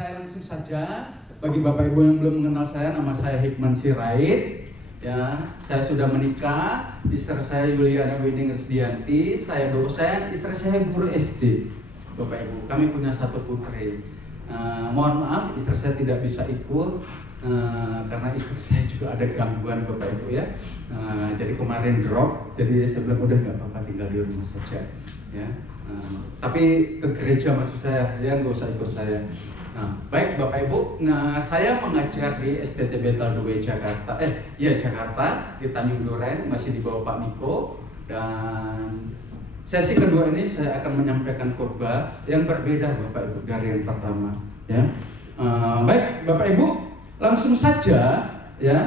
Saya langsung saja, bagi Bapak Ibu yang belum mengenal saya, nama saya Hikman Sirait. Ya, saya sudah menikah, istri saya Yuliana Widing Resdianti, saya dosen, istri saya guru SD. Bapak Ibu, kami punya satu putri. Mohon maaf, istri saya tidak bisa ikut karena istri saya juga ada gangguan, Bapak Ibu ya. Jadi kemarin drop, jadi saya bilang udah nggak apa-apa, tinggal di rumah saja. Ya, tapi ke gereja maksud saya, ya nggak usah ikut saya. Baik Bapak Ibu, saya mengajar di STT Betel 2 Jakarta, Jakarta di Tanjung Duren, masih di bawah Pak Miko. Dan sesi kedua ini saya akan menyampaikan khotbah yang berbeda Bapak Ibu dari yang pertama. Ya, baik Bapak Ibu, langsung saja ya.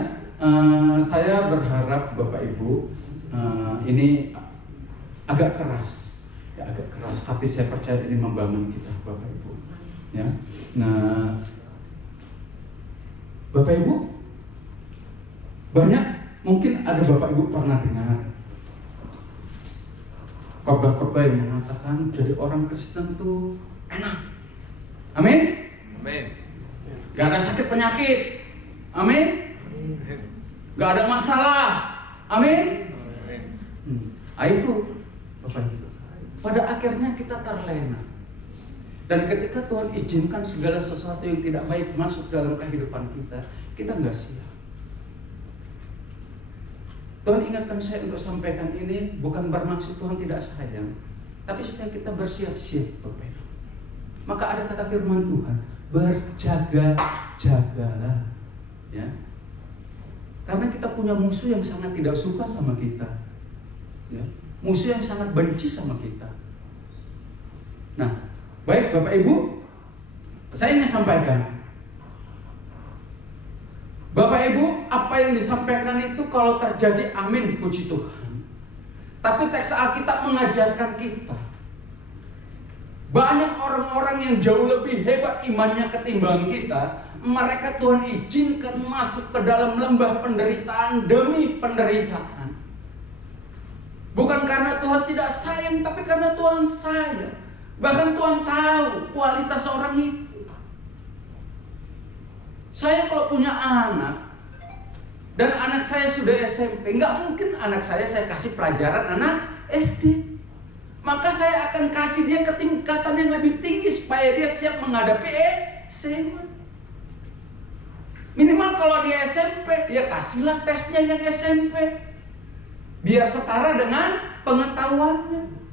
Saya berharap Bapak Ibu ini agak keras, ya agak keras, tapi saya percaya ini membangun kita Bapak Ibu. Ya, nah Bapak Ibu, banyak mungkin ada Bapak Ibu pernah dengar khotbah-khotbah yang mengatakan jadi orang Kristen tuh enak. Amin. Amin. Gak ada sakit penyakit. Amin. Gak ada masalah. Amin. Itu Bapak Ibu, pada akhirnya kita terlena. Dan ketika Tuhan izinkan segala sesuatu yang tidak baik masuk dalam kehidupan kita, kita nggak siap. Tuhan ingatkan saya untuk sampaikan ini bukan bermaksud Tuhan tidak sayang, tapi supaya kita bersiap-siap, Bapak Ibu. Maka ada kata firman Tuhan, berjaga-jagalah, ya. Karena kita punya musuh yang sangat tidak suka sama kita, ya. Musuh yang sangat benci sama kita. Nah, baik Bapak Ibu, saya ingin sampaikan, Bapak Ibu, apa yang disampaikan itu kalau terjadi, amin, puji Tuhan. Tapi teks Alkitab mengajarkan kita, banyak orang-orang yang jauh lebih hebat imannya ketimbang kita, mereka Tuhan izinkan masuk ke dalam lembah penderitaan demi penderitaan. Bukan karena Tuhan tidak sayang, tapi karena Tuhan sayang. Bahkan Tuhan tahu kualitas orang itu. Saya kalau punya anak dan anak saya sudah SMP, nggak mungkin anak saya kasih pelajaran anak SD. Maka saya akan kasih dia ke tingkatan yang lebih tinggi supaya dia siap menghadapi SMA. Minimal kalau dia SMP, dia kasihlah tesnya yang SMP, biar setara dengan pengetahuannya.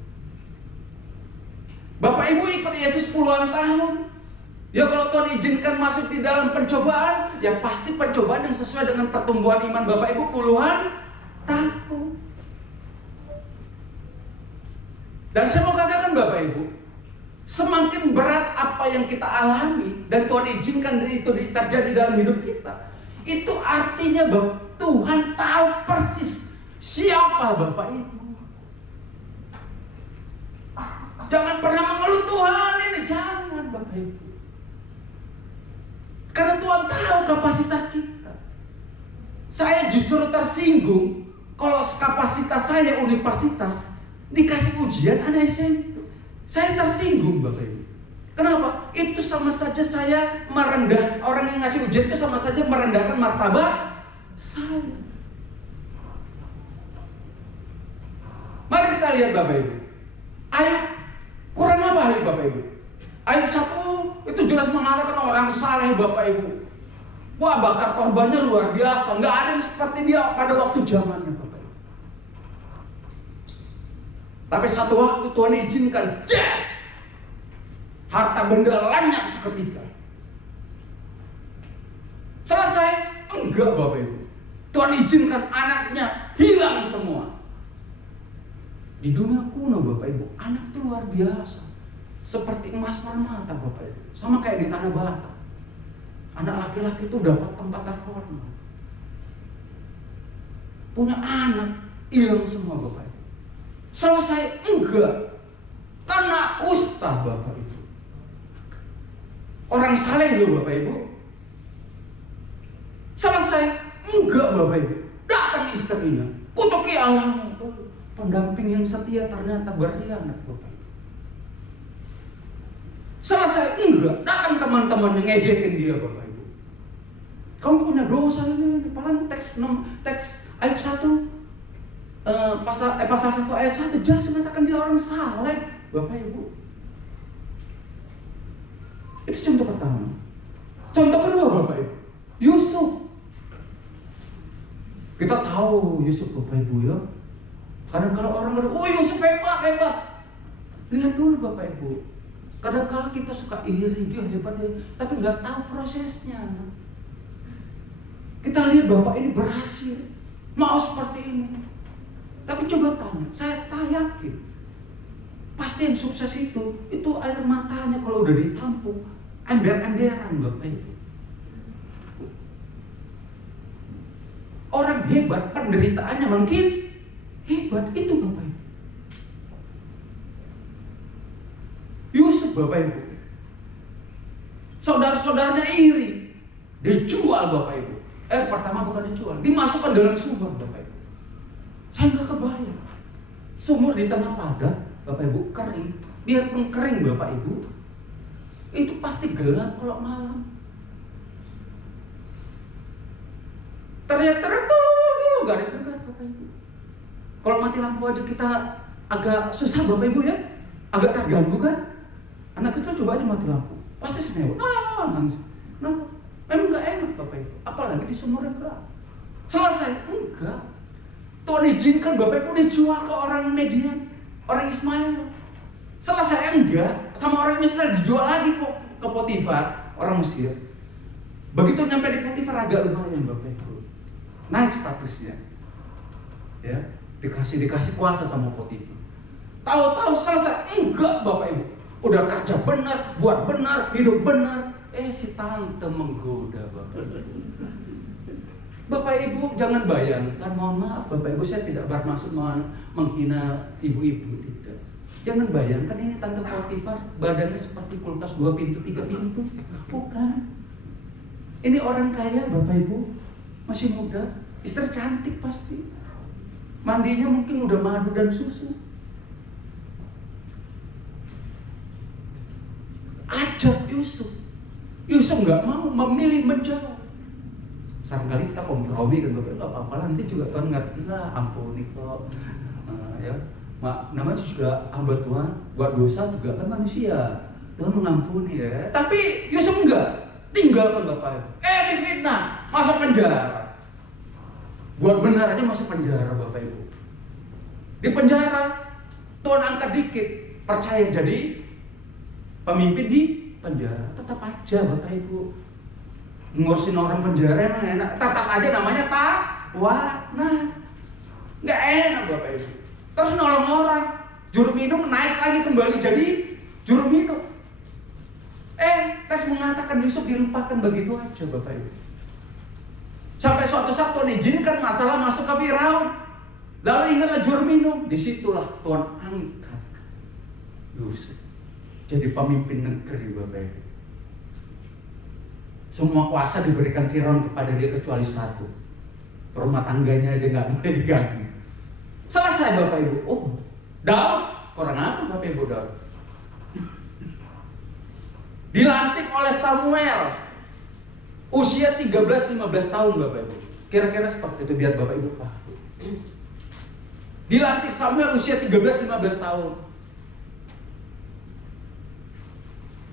Bapak Ibu ikut Yesus puluhan tahun. Ya kalau Tuhan izinkan masuk di dalam pencobaan, ya pasti pencobaan yang sesuai dengan pertumbuhan iman Bapak Ibu puluhan tahun. Dan saya mau katakan Bapak Ibu, semakin berat apa yang kita alami dan Tuhan izinkan itu terjadi dalam hidup kita, itu artinya bahwa Tuhan tahu persis siapa Bapak Ibu. Jangan pernah mengeluh Tuhan ini, jangan Bapak Ibu. Karena Tuhan tahu kapasitas kita. Saya justru tersinggung kalau kapasitas saya universitas dikasih ujian anak SMP. Saya tersinggung Bapak Ibu. Kenapa? Itu sama saja saya merendah, orang yang ngasih ujian itu sama saja merendahkan martabat saya. Mari kita lihat Bapak Ibu. Ayub kurang apa Ayub Bapak Ibu? Ayub 1 itu jelas mengatakan orang saleh Bapak Ibu. Wah, bakar korbannya luar biasa. Nggak ada yang seperti dia pada waktu zamannya Bapak Ibu. Tapi satu waktu Tuhan izinkan, yes, harta benda lenyap seketika. Selesai? Enggak Bapak Ibu. Tuhan izinkan anaknya hilang semua. Di dunia kuno Bapak Ibu, anak itu luar biasa. Seperti emas permata Bapak Ibu. Sama kayak di Tanah Batak. Anak laki-laki itu dapat tempat terhormat. Punya anak, hilang semua Bapak Ibu. Selesai? Enggak. Kena kusta Bapak Ibu. Orang saleh loh Bapak Ibu. Selesai? Enggak Bapak Ibu. Datang istrinya, kutuki Allah. Pendamping yang setia ternyata berkhianat Bapak Ibu. Selesai? Enggak. Datang teman-temannya ngejekin dia Bapak Ibu. Kamu punya dosa ini, paling teks ayat 1 pasal 1 ayat 1 jelas mengatakan dia orang saleh Bapak Ibu. Itu contoh pertama. Contoh kedua Bapak Ibu, Yusuf. Kita tahu Yusuf Bapak Ibu ya. Kadang kalau orang bilang, oh Yusuf hebat. Lihat dulu Bapak Ibu. Kadang kala kita suka iri, dia hebat, tapi nggak tahu prosesnya. Kita lihat Bapak ini berhasil, mau seperti ini. Tapi coba tanya, saya yakin pasti yang sukses itu air matanya kalau udah ditampung, ember-emberan Bapak Ibu. Orang hebat, penderitaannya mungkin hebat, itu Bapak Ibu. Yusuf Bapak Ibu, saudara-saudaranya iri, dijual Bapak Ibu. Pertama bukan dijual, dimasukkan dalam sumur Bapak Ibu. Saya nggak kebayang, sumur di tengah padang Bapak Ibu, kering. Biarpun kering Bapak Ibu, itu pasti gelap kalau malam. Teriak-teriak dulu, gak ada yang dengar Bapak Ibu. Kalau mati lampu aja kita agak susah Bapak Ibu ya, agak terganggu kan. Anak kecil coba aja mati lampu, pasti senewa, nangis. Kenapa? Memang gak enak Bapak Ibu, apalagi di sumur yang gelap. Selesai? Enggak. Tuhan izinkan Bapak Ibu dijual ke orang Median, orang Ismail. Selesai? Enggak. Sama orang Mesir dijual lagi kok ke Potifar, orang Mesir. Begitu nyampe di Potifar agak lumayan Bapak Ibu, naik statusnya. Ya, dikasih kuasa sama Potifar. Tahu-tahu selesai? Enggak Bapak Ibu. Udah kerja benar, buat benar, hidup benar. Si tante menggoda Bapak Ibu. Bapak Ibu jangan bayangkan, mohon maaf Bapak Ibu, saya tidak bermaksud menghina ibu-ibu, tidak. Jangan bayangkan ini tante Potifar badannya seperti kulkas 2 pintu, 3 pintu. Bukan. Ini orang kaya Bapak Ibu, masih muda, istri cantik pasti. Mandinya mungkin udah madu dan susu. Ajak Yusuf nggak mau, memilih menjauh. Seringkali kita kompromi kan Bapak, nggak apa-apa, nanti juga Tuhan ngerti lah, ampuni kok. Ya, namanya juga hamba Tuhan, buat dosa juga kan manusia, Tuhan mengampuni ya. Tapi Yusuf enggak, tinggalkan Bapak. Difitnah, masuk penjara. Buat benar aja masuk penjara Bapak Ibu. Di penjara, Tuhan angkat dikit, percaya jadi pemimpin di penjara. Tetap aja Bapak Ibu, ngurusin orang penjara emang enak. Tetap aja namanya tawanan, nggak enak Bapak Ibu. Terus nolong orang, juru minum naik lagi kembali jadi juru minum. Teks mengatakan Yusuf dilupakan begitu aja Bapak Ibu. Sampai suatu saat Tuhan izinkan masalah masuk ke Firaun. Lalu ingatlah juru minum. Disitulah Tuhan angkat Yusuf jadi pemimpin negeri Bapak Ibu. Semua kuasa diberikan Firaun kepada dia kecuali satu. Rumah tangganya aja nggak boleh diganggu. Selesai Bapak Ibu. Daud, orang apa Bapak Ibu Daud? Dilantik oleh Samuel usia 13-15 tahun Bapak Ibu. Kira-kira seperti itu biar Bapak Ibu paham. Dilantik Samuel usia 13-15 tahun.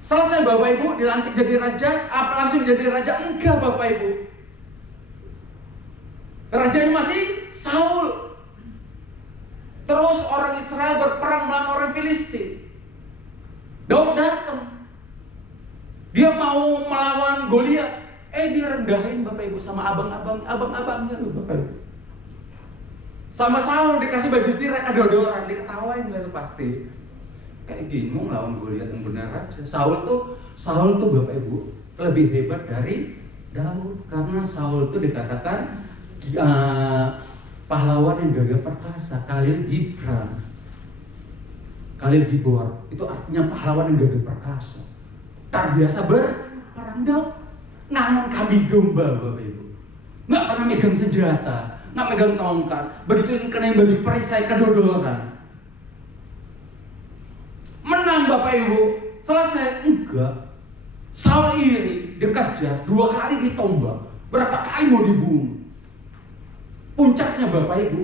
Selesai Bapak Ibu, dilantik jadi raja, apa langsung jadi raja? Enggak Bapak Ibu. Rajanya masih Saul. Terus orang Israel berperang melawan orang Filistin. Daud datang. Dia mau melawan Goliat. Direndahin Bapak Ibu sama abang-abangnya Bapak Ibu. Sama Saul dikasih baju tirai kedor-doran, diketawain lah itu pasti. Kayak bingung lawan Goliat yang benar aja. Saul tuh Bapak Ibu lebih hebat dari Daud, karena Saul tuh dikatakan pahlawan yang gagah perkasa, Khalil Gibor. Itu artinya pahlawan yang gagah perkasa. Terbiasa berperang. Daud nangon kambing domba Bapak Ibu. Nggak pernah megang senjata, nggak megang tongkat. Begitu kena baju perisai kedodoran. Menang Bapak Ibu. Selesai? Enggak. Saul iri, dikejar, 2 kali ditombak, berapa kali mau dibunuh. Puncaknya Bapak Ibu,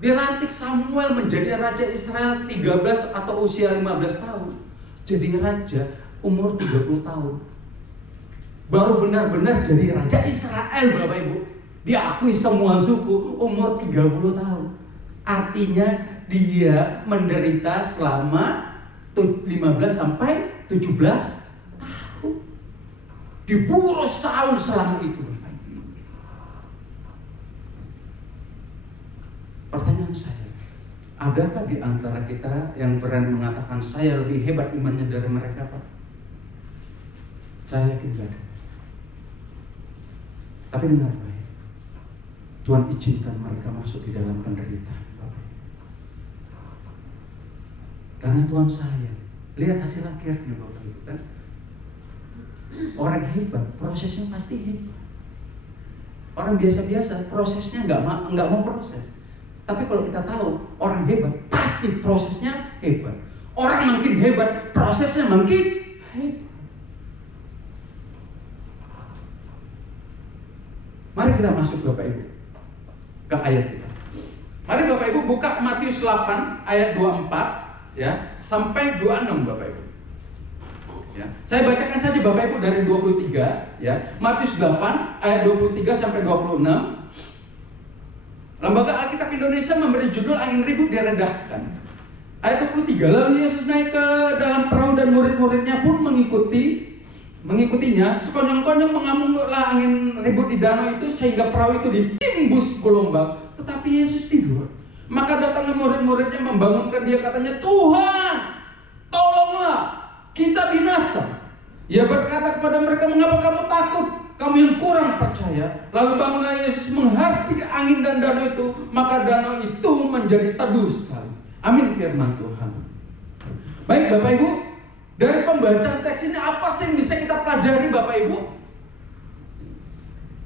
dilantik Samuel menjadi raja Israel 13 atau usia 15 tahun. Jadi raja umur 30 tahun. Baru benar-benar jadi raja Israel Bapak Ibu. Diakui semua suku umur 30 tahun. Artinya dia menderita selama 15 sampai 17 tahun. Diburu Saul selama itu. Pertanyaan saya, adakah di antara kita yang berani mengatakan saya lebih hebat imannya dari mereka, Pak? Saya yakin tidak ada. Tapi dengar baik, Tuhan izinkan mereka masuk di dalam penderitaan, Bapak. Karena Tuhan sayang. Lihat hasil akhirnya, Bapak Ibu, kan? Orang hebat, prosesnya pasti hebat. Orang biasa-biasa, prosesnya nggak mau proses. Tapi kalau kita tahu orang hebat, pasti prosesnya hebat. Orang makin hebat, prosesnya makin hebat. Mari kita masuk Bapak Ibu ke ayat kita. Mari Bapak Ibu buka Matius 8 ayat 24 ya sampai 26 Bapak Ibu. Ya, saya bacakan saja Bapak Ibu dari 23 ya. Matius 8 ayat 23 sampai 26. Lembaga Alkitab Indonesia memberi judul Angin Ribut Diredahkan. Ayat 23, lalu Yesus naik ke dalam perahu dan murid-muridnya pun mengikutinya. Sekonyong-konyong mengamuklah angin ribut di danau itu sehingga perahu itu ditimbus gelombang. Tetapi Yesus tidur. Maka datanglah murid-muridnya membangunkan dia, katanya, Tuhan, tolonglah, kita binasa. Ia berkata kepada mereka, mengapa kamu takut? Kamu yang kurang percaya. Lalu bangunlah Yesus menghardik angin dan danau itu, maka danau itu menjadi teduh sekali. Amin firman Tuhan. Baik Bapak Ibu, dari pembacaan teks ini apa sih yang bisa kita pelajari Bapak Ibu?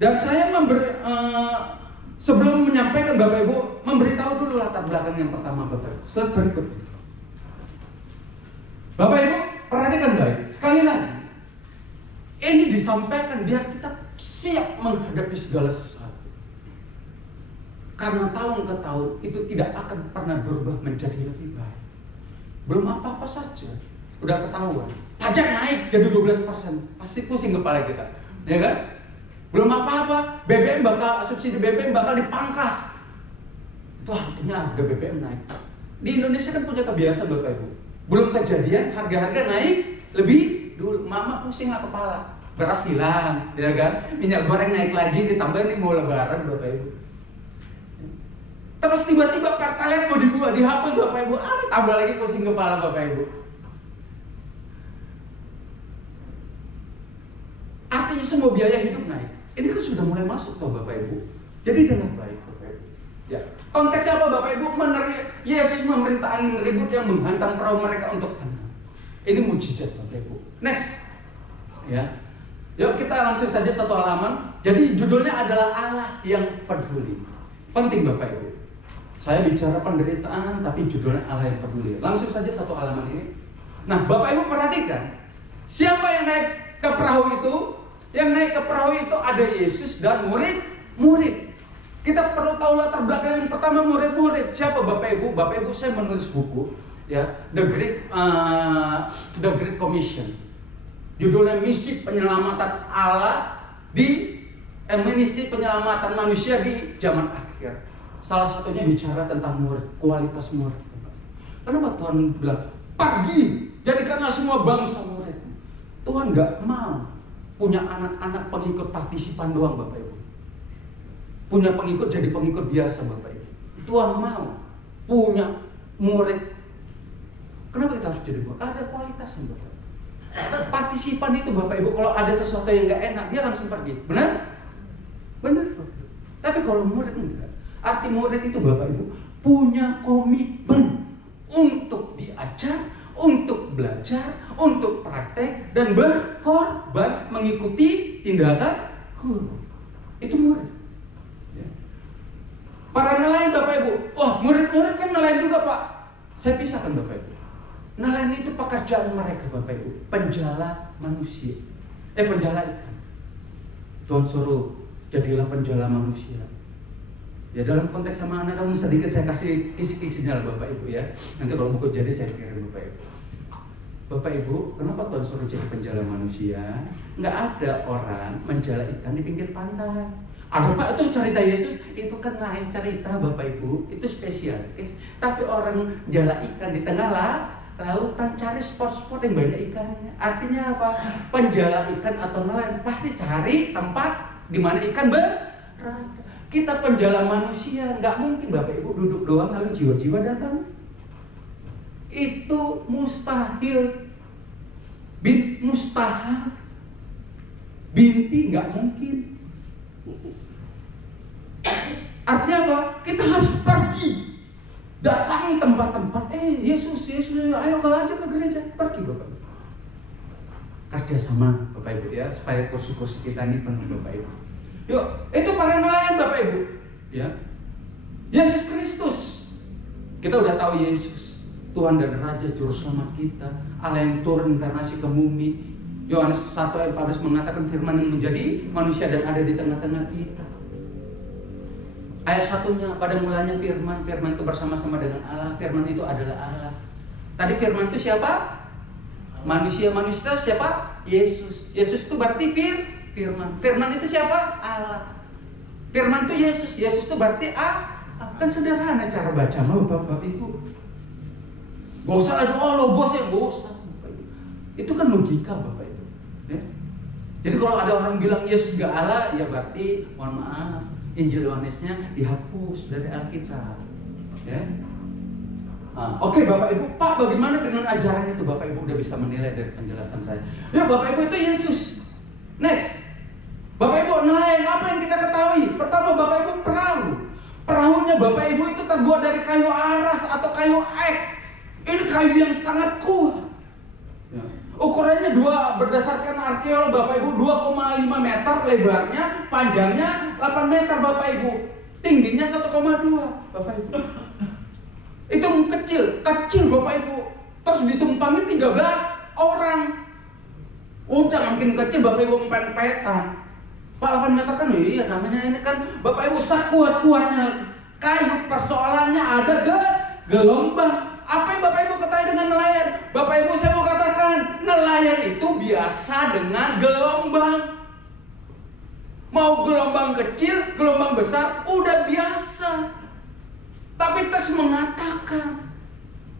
Dan saya sebelum menyampaikan Bapak Ibu, memberitahu dulu latar belakang yang pertama Bapak Ibu. Slide berikut. Bapak Ibu, perhatikan baik. Sekali lagi, ini disampaikan biar kita siap menghadapi segala sesuatu. Karena tahun ke tahun itu tidak akan pernah berubah menjadi lebih baik. Belum apa-apa saja, udah ketahuan. Pajak naik jadi 12%, pasti pusing kepala kita, ya kan? Belum apa-apa, BBM subsidi BBM bakal dipangkas. Itu artinya harga BBM naik. Di Indonesia kan punya kebiasaan Bapak Ibu. Belum kejadian, harga-harga naik lebih dulu, mama pusing lah kepala. Beras hilang, ya kan? Minyak goreng naik lagi, ditambah nih mau lebaran Bapak Ibu. Terus tiba-tiba Pertalite mau dibuat, dihapus Bapak Ibu. Tambah lagi pusing kepala Bapak Ibu. Artinya semua biaya hidup naik. Ini kan sudah mulai masuk tuh Bapak Ibu. Jadi dengan baik Bapak Ibu. Ya. Konteksnya apa Bapak Ibu? Yesus memerintah angin ribut yang menghantam perahu mereka untuk tenang. Ini mujizat Bapak Ibu. Next. Ya. Yuk kita langsung saja satu halaman. Jadi judulnya adalah Allah yang peduli. Penting Bapak Ibu. Saya bicara penderitaan tapi judulnya Allah yang peduli. Langsung saja satu halaman ini. Nah Bapak Ibu perhatikan. Siapa yang naik ke perahu itu? Yang naik ke perahu itu ada Yesus dan murid-murid. Kita perlu tahu latar belakang yang pertama murid-murid. Siapa Bapak Ibu? Bapak Ibu saya menulis buku ya, The Great Commission. Judulnya Misi Penyelamatan Allah misi penyelamatan manusia di zaman akhir. Salah satunya bicara tentang murid, kualitas murid. Kenapa Tuhan bilang, pergi, jadikanlah semua bangsa murid. Tuhan gak mau punya anak-anak pengikut partisipan doang Bapak Ibu. Punya pengikut jadi pengikut biasa Bapak Ibu. Tuhan mau punya murid. Kenapa kita harus jadi murid? Ada kualitasnya Bapak Ibu. Partisipan itu Bapak Ibu, kalau ada sesuatu yang gak enak, dia langsung pergi. Benar? Benar Bapak Ibu. Tapi kalau murid enggak. Arti murid itu Bapak Ibu punya komitmen untuk diajar, untuk belajar, untuk praktek, dan berkorban mengikuti tindakan guru. Itu murid. Ya. Para nelayan Bapak Ibu, wah murid-murid kan nelayan juga Pak. Saya pisahkan Bapak Ibu. Nelayan itu pekerjaan mereka Bapak Ibu, penjala manusia. Penjala ikan. Tuhan suruh jadilah penjala manusia. Ya dalam konteks sama anak kamu sedikit saya kasih kisi-kisinya lah Bapak Ibu ya. Nanti kalau buku jadi saya kirim Bapak Ibu. Bapak Ibu, kenapa Tuhan suruh jadi penjala manusia? Nggak ada orang menjala ikan di pinggir pantai. Ada Pak, itu cerita Yesus, itu kan lain cerita Bapak Ibu, itu spesial. Tapi orang jala ikan di tengah lautan, cari spot-spot yang banyak ikannya. Artinya apa? Penjala ikan atau nelayan pasti cari tempat di mana ikan berada. Kita penjala manusia, nggak mungkin Bapak Ibu duduk doang lalu jiwa-jiwa datang. Itu mustahil. Mustahil. Binti nggak mungkin. Artinya apa? Kita harus pergi, datangi tempat-tempat. Yesus, ayo aja ke gereja, pergi Bapak Ibu. Kerjasama Bapak Ibu ya, supaya kursi-kursi kita ini penuh Bapak Ibu. Yuk, itu para nelayan Bapak Ibu. Ya, Yesus Kristus. Kita udah tahu Yesus, Tuhan dan Raja Juru Selamat kita, Allah yang turun inkarnasi ke bumi. Yohanes 1 ayat 14 mengatakan firman yang menjadi manusia dan ada di tengah-tengah kita. Ayat satunya, pada mulanya firman itu bersama-sama dengan Allah, firman itu adalah Allah. Tadi firman itu siapa? Manusia itu siapa? Yesus. Yesus itu berarti firman. Firman itu siapa? Allah. Firman itu Yesus. Yesus itu berarti kan sederhana cara baca Bapak Ibu. Gak usah ada logos ya, gak usah. Itu kan logika Bapak Ibu. Ya? Jadi kalau ada orang bilang Yesus gak Allah, ya berarti mohon maaf, Injil Yohanesnya dihapus dari Alkitab. Ya? Oke Bapak Ibu, Pak bagaimana dengan ajaran itu? Bapak Ibu udah bisa menilai dari penjelasan saya. Ya Bapak Ibu itu Yesus. Next, Bapak Ibu nelayan, apa yang kita ketahui? Pertama Bapak Ibu perahu. Perahunya Bapak Ibu itu terbuat dari kayu aras atau kayu ek. Ini kayu yang sangat kuat. Ya. Ukurannya berdasarkan arkeolog Bapak Ibu 2,5 meter lebarnya, panjangnya 8 meter Bapak Ibu, tingginya 1,2 Bapak Ibu. Itu kecil Bapak Ibu. Terus ditumpangi 13 orang. Udah makin kecil Bapak Ibu empet-empetan. Pak 8 meter kan iya namanya ini kan Bapak Ibu sekuat-kuatnya kayu, persoalannya ada gelombang. Apa yang Bapak Ibu ketahui dengan nelayan? Bapak Ibu saya mau katakan, nelayan itu biasa dengan gelombang. Mau gelombang kecil, gelombang besar, udah biasa. Tapi teks mengatakan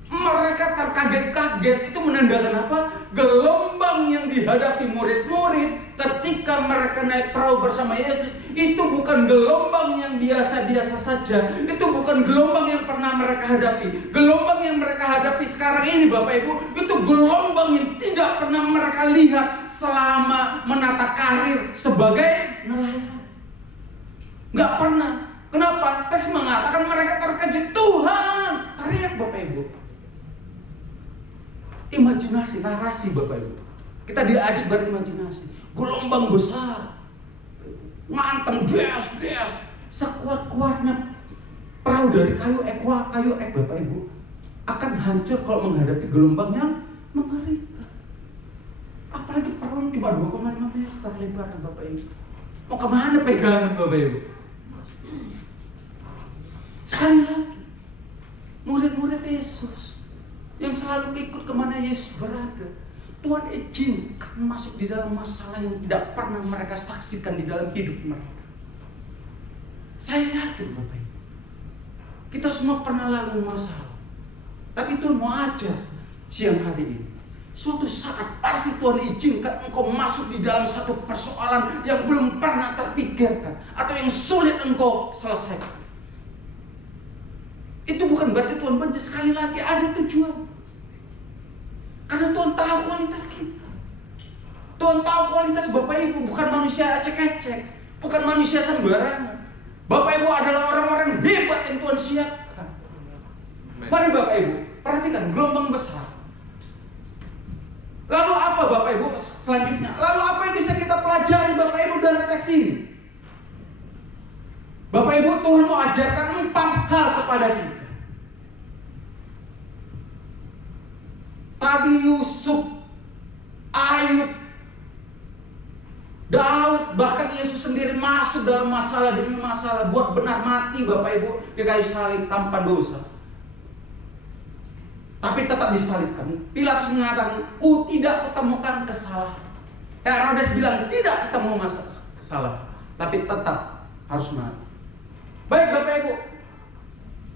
mereka terkaget-kaget. Itu menandakan apa? Gelombang yang dihadapi murid-murid ketika mereka naik perahu bersama Yesus itu bukan gelombang yang biasa-biasa saja. Itu bukan gelombang yang pernah mereka hadapi. Gelombang yang mereka hadapi sekarang ini Bapak Ibu, itu gelombang yang tidak pernah mereka lihat selama menata karir sebagai nelayan. Nggak pernah. Kenapa? Teks mengatakan mereka terkejut. Tuhan, teriak Bapak Ibu. Imajinasi, narasi Bapak Ibu. Kita diajak berimajinasi. Gelombang besar, ngantem, des, sekuat-kuatnya perahu dari kayu ek Bapak Ibu akan hancur kalau menghadapi gelombang yang mengerikan. Apalagi perahu cuma 2,5 meter lebar Bapak Ibu. Mau kemana pegangan Bapak Ibu? Sekali lagi, murid-murid Yesus yang selalu ikut kemana Yesus berada, Tuhan izinkan masuk di dalam masalah yang tidak pernah mereka saksikan di dalam hidup mereka. Saya yakin Bapak Ibu, kita semua pernah lalu masalah, tapi Tuhan mau ajar siang hari ini. Suatu saat pasti Tuhan izinkan engkau masuk di dalam satu persoalan yang belum pernah terpikirkan atau yang sulit engkau selesaikan. Itu bukan berarti Tuhan benci, sekali lagi ada tujuan. Karena Tuhan tahu kualitas kita. Tuhan tahu kualitas Bapak Ibu, bukan manusia acek-acek, bukan manusia sembarangan. Bapak Ibu adalah orang-orang hebat yang Tuhan siapkan. Mari Bapak Ibu, perhatikan gelombang besar. Lalu apa Bapak Ibu selanjutnya? Lalu apa yang bisa kita pelajari Bapak Ibu dari teks ini? Bapak Ibu, Tuhan mau ajarkan 4 hal kepada kita. tadi Yusuf, Ayub, Daud, bahkan Yesus sendiri masuk dalam masalah demi masalah, buat benar mati Bapak Ibu di kayu salib tanpa dosa. Tapi tetap disalibkan. Pilatus mengatakan, ku tidak ketemukan kesalahan. Herodes bilang, tidak ketemu kesalahan, tapi tetap harus mati. Baik Bapak Ibu,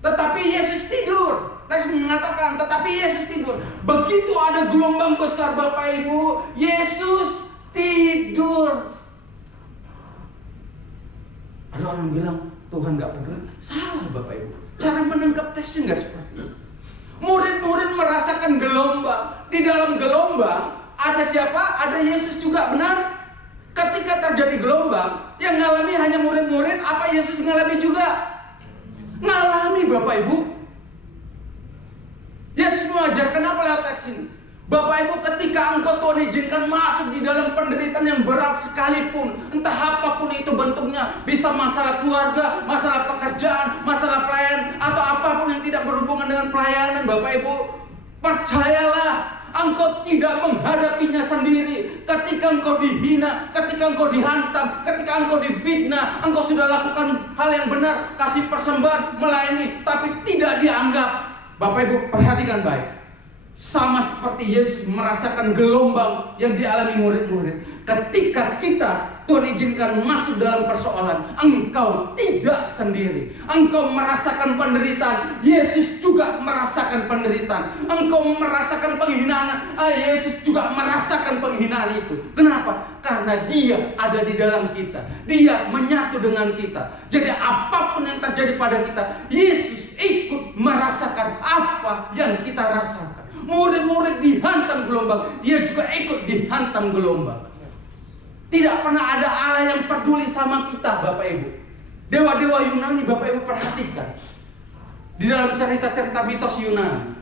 tetapi Yesus tidur. Teks mengatakan, tetapi Yesus tidur. Begitu ada gelombang besar Bapak Ibu, Yesus tidur. Ada orang bilang, Tuhan gak peduli. Salah Bapak Ibu. Cara menangkap teksnya gak seperti itu. Murid-murid merasakan gelombang. Di dalam gelombang ada siapa? Ada Yesus juga, benar? Ketika terjadi gelombang, yang ngalami hanya murid-murid, apa Yesus ngalami juga? Ngalami Bapak Ibu. Yesus mengajarkan apa lewat teks ini? Bapak Ibu, ketika engkau Tuhan izinkan masuk di dalam penderitaan yang berat sekalipun, entah apapun itu bentuknya, bisa masalah keluarga, masalah pekerjaan, masalah pelayanan, atau apapun yang tidak berhubungan dengan pelayanan, Bapak Ibu, percayalah, engkau tidak menghadapinya sendiri. Ketika engkau dihina, ketika engkau dihantam, ketika engkau difitnah, engkau sudah lakukan hal yang benar, kasih persembahan, melayani, tapi tidak dianggap. Bapak Ibu, perhatikan baik. Sama seperti Yesus merasakan gelombang yang dialami murid-murid. Ketika kita Tuhan izinkan masuk dalam persoalan, engkau tidak sendiri. Engkau merasakan penderitaan, Yesus juga merasakan penderitaan. Engkau merasakan penghinaan, Yesus juga merasakan penghinaan itu. Kenapa? Karena Dia ada di dalam kita. Dia menyatu dengan kita. Jadi apapun yang terjadi pada kita, Yesus ikut merasakan apa yang kita rasakan. Murid-murid dihantam gelombang, Dia juga ikut dihantam gelombang. Tidak pernah ada Allah yang peduli sama kita Bapak Ibu. Dewa-dewa Yunani Bapak Ibu perhatikan. Di dalam cerita-cerita mitos Yunani,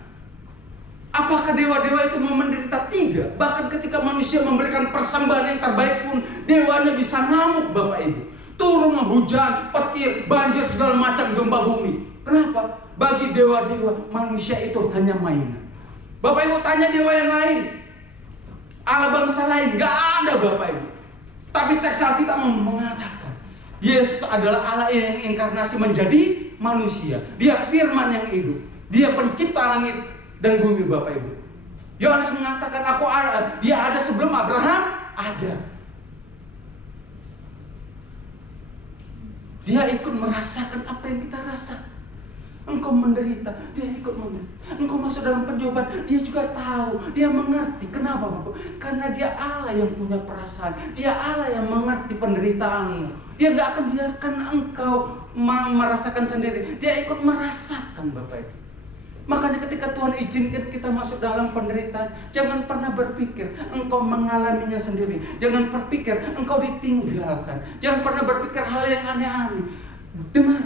apakah dewa-dewa itu menderita? Tidak. Bahkan ketika manusia memberikan persembahan yang terbaik pun, dewanya bisa ngamuk Bapak Ibu. Turun hujan, petir, banjir, segala macam gempa bumi. Kenapa? Bagi dewa-dewa manusia itu hanya mainan. Bapak Ibu tanya dewa yang lain, Allah bangsa lain, gak ada Bapak Ibu. Tapi teks Alkitab mengatakan Yesus adalah Allah yang inkarnasi menjadi manusia. Dia firman yang hidup. Dia pencipta langit dan bumi Bapak Ibu. Yohanes mengatakan, aku ada. Dia ada sebelum Abraham ada. Dia ikut merasakan apa yang kita rasakan. Engkau menderita, Dia ikut menderita. Engkau masuk dalam pencobaan, Dia juga tahu, Dia mengerti. Kenapa Bapak? Karena Dia Allah yang punya perasaan. Dia Allah yang mengerti penderitaanmu. Dia gak akan biarkan engkau merasakan sendiri. Dia ikut merasakan Bapak. Makanya ketika Tuhan izinkan kita masuk dalam penderitaan, jangan pernah berpikir engkau mengalaminya sendiri. Jangan berpikir engkau ditinggalkan. Jangan pernah berpikir hal yang aneh-aneh. Dengar,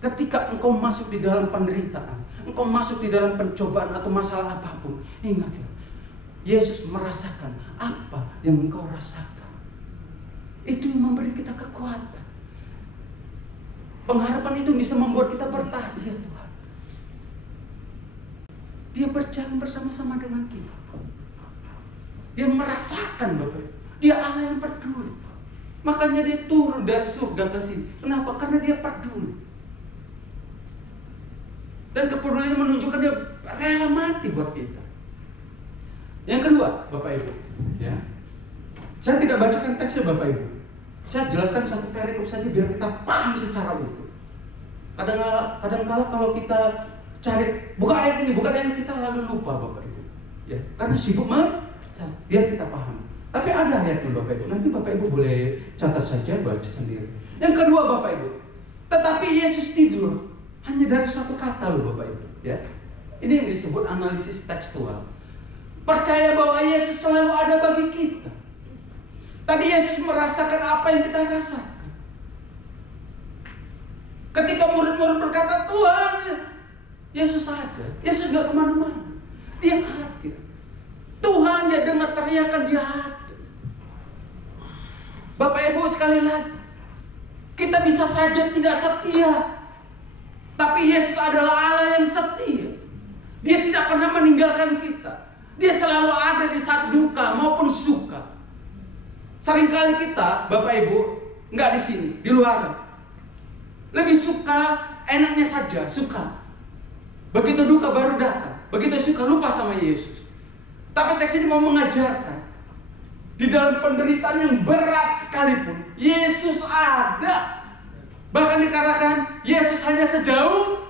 ketika engkau masuk di dalam penderitaan, engkau masuk di dalam pencobaan atau masalah apapun, ingatlah, Yesus merasakan apa yang engkau rasakan. Itu yang memberi kita kekuatan. Pengharapan itu bisa membuat kita bertahan. Ya Tuhan, Dia berjalan bersama-sama dengan kita. Dia merasakan Bapak. Dia Allah yang peduli. Makanya Dia turun dari surga ke sini. Kenapa? Karena Dia peduli. Dan kepedulian menunjukkan Dia rela mati buat kita. Yang kedua, Bapak Ibu, ya, saya tidak bacakan teksnya Bapak Ibu. Saya jelaskan satu perikop saja biar kita paham secara utuh. Kadang-kala kalau kita cari buka ayat ini, bukan ayat kita lalu lupa Bapak Ibu. Ya, karena sibuk mencari, biar kita paham. Tapi ada ayatnya Bapak Ibu. Nanti Bapak Ibu boleh catat saja, baca sendiri. Yang kedua Bapak Ibu, tetapi Yesus tidur. Hanya dari satu kata loh Bapak Ibu, ya. Ini yang disebut analisis tekstual. Percaya bahwa Yesus selalu ada bagi kita. Tadi Yesus merasakan apa yang kita rasakan. Ketika murid-murid berkata, Tuhan, Yesus ada. Yesus gak kemana-mana. Dia hadir. Tuhan, Dia dengar teriakan, Dia hadir. Bapak Ibu sekali lagi, kita bisa saja tidak setia, tapi Yesus adalah Allah yang setia. Dia tidak pernah meninggalkan kita. Dia selalu ada di saat duka maupun suka. Seringkali kita, Bapak Ibu, nggak di sini, di luar. Lebih suka enaknya saja, suka. Begitu duka baru datang. Begitu suka lupa sama Yesus. Tapi teks ini mau mengajarkan, di dalam penderitaan yang berat sekalipun, Yesus ada. Bahkan dikatakan, Yesus hanya sejauh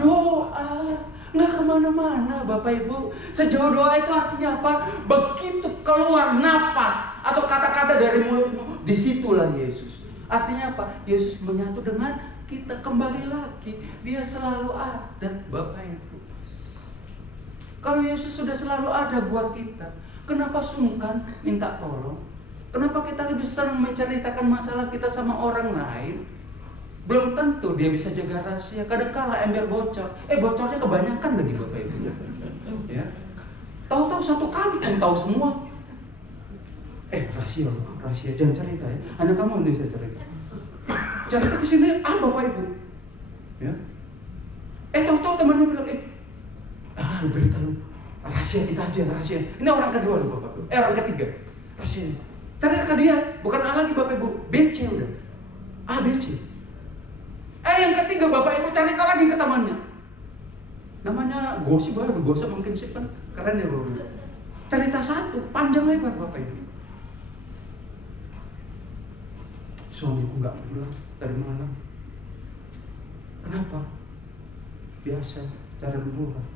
doa. Nggak kemana-mana Bapak Ibu. Sejauh doa itu artinya apa? Begitu keluar napas atau kata-kata dari mulutmu, disitulah Yesus. Artinya apa? Yesus menyatu dengan kita kembali lagi. Dia selalu ada Bapak Ibu. Kalau Yesus sudah selalu ada buat kita, kenapa sungkan minta tolong? Kenapa kita lebih senang menceritakan masalah kita sama orang lain? Belum tentu dia bisa jaga rahasia. Kadangkala ember bocor. Bocornya kebanyakan lagi Bapak Ibu. Ya. Tahu-tahu satu kampung tahu semua. Rahasia loh, rahasia. Jangan cerita ya. Hanya kamu yang bisa cerita. Cerita ke sini Bapak Ibu. Ya. Tahu-tahu temannya bilang, berita lu. Rahasia kita aja, rahasia. Ini orang kedua loh Bapak Ibu. Orang ketiga. Rahasia. Cerita ke dia, bukan A lagi Bapak Ibu. BC udah. ABC. Yang ketiga Bapak Ibu cerita lagi ke temannya. Namanya gosip, gosip mungkin sih kan keren ya Bapak Ibu. Cerita satu, panjang lebar Bapak Ibu. Suamiku nggak pulang dari malam. Kenapa? Biasa cara lemburan.